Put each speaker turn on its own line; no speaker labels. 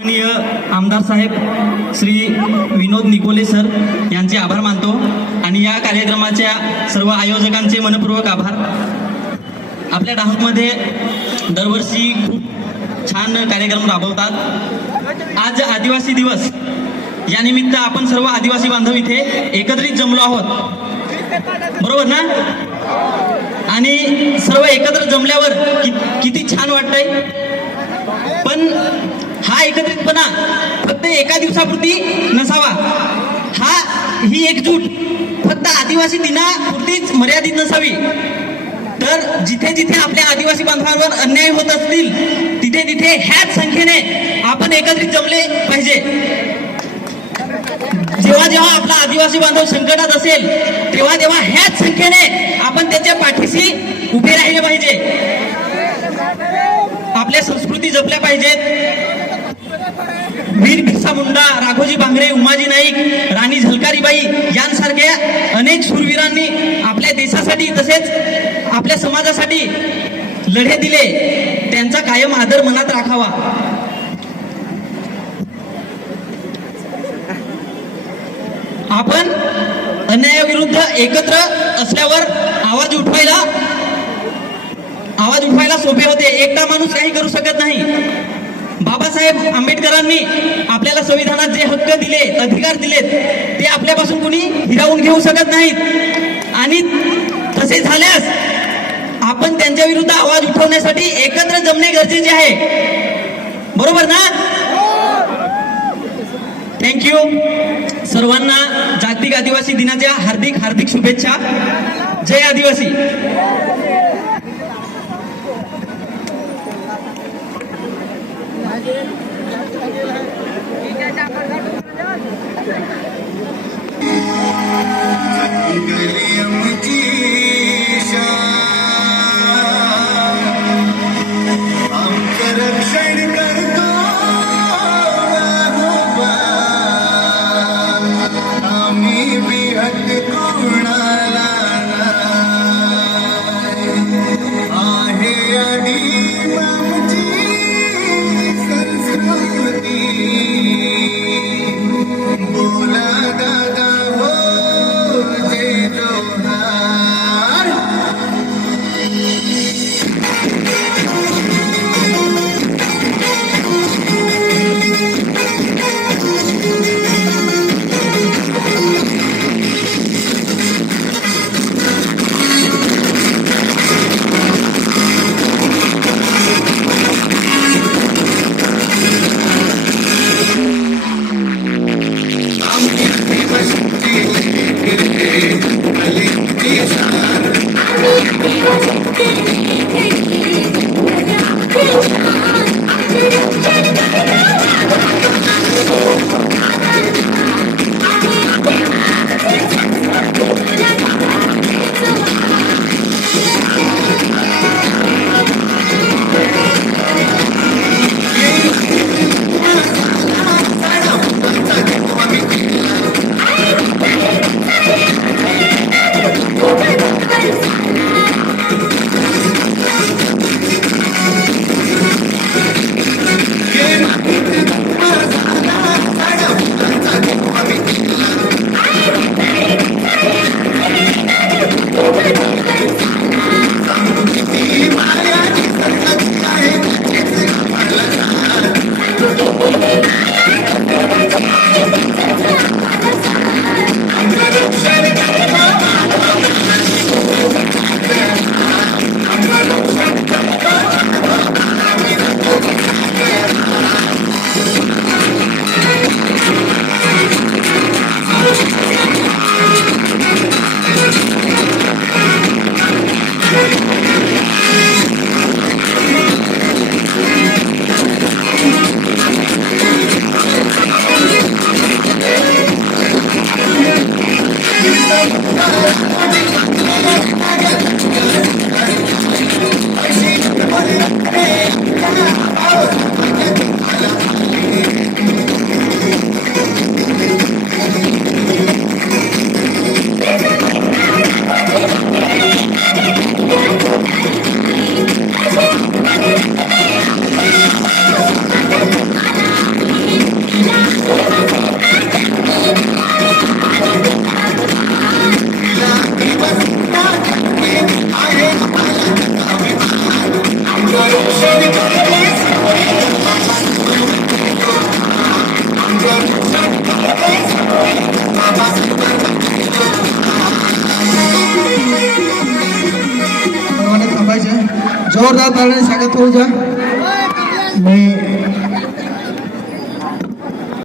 माननीय आमदार साहेब श्री विनोद निकोले सर यांचे आभार मानतो आणि या कार्यक्रमाच्या सर्व आयोजकांचे मनपूर्वक आभार. आपल्या डहाणूमध्ये दरवर्षी खूप छान कार्यक्रम राबवतात. आज आदिवासी दिवस. या निमित्त आपण सर्व आदिवासी बांधव इथे एकत्रित जमलो आहोत. बरोबर ना? आणि सर्व एकत्र जमल्यावर कि, किती छान वाटतंय. एकत्रितपणा. फक्त एका दिवसापुरती नसावा. हा ही एकजूट फक्त आदिवासी दिनापुरतीच मर्यादित नसावी. तर जिथे जिथे आपल्या आदिवासी बांधवांवर अन्याय होत असतील तिथे तिथे ह्याच संख्येने आपण एकत्रित जमले पाहिजे. जेव्हा जेव्हा आपला आदिवासी बांधव संकटात असेल तेव्हा तेव्हा ह्याच संख्येने आपण त्याच्या पाठीशी उभे राहिले पाहिजे. आपल्या संस्कृती जपल्या पाहिजेत. वीर बिरसा मुंडा राघोजी बांगरे उमाजी नाईक राणी झलकारीबाई यांसारख्या अनेक शूरवीरांनी आपल्या देशासाठी तसेच आपल्या समाजासाठी लढे दिले. त्यांचा कायम आदर मनात राखावा. आपण अन्यायाविरुद्ध एकत्र असल्यावर आवाज उठवायला आवाज उठवायला सोपे होते. एकटा माणूस काही करू शकत नाही. बाबासाहेब आंबेडकरांनी आपल्याला संविधानात जे हक्क दिले अधिकार दिलेत ते आपल्यापासून कुणी हिरावून घेऊ शकत नाहीत. आणि तसे झाल्यास आपण त्यांच्या विरुद्ध आवाज उठवण्यासाठी एकत्र जमणे गरजेचे आहे. बरोबर ना? थँक्यू सर्वांना जागतिक आदिवासी दिनाच्या हार्दिक हार्दिक शुभेच्छा. जय आदिवासी.
गलियमची জোরদার তালে স্বাগত हो
जा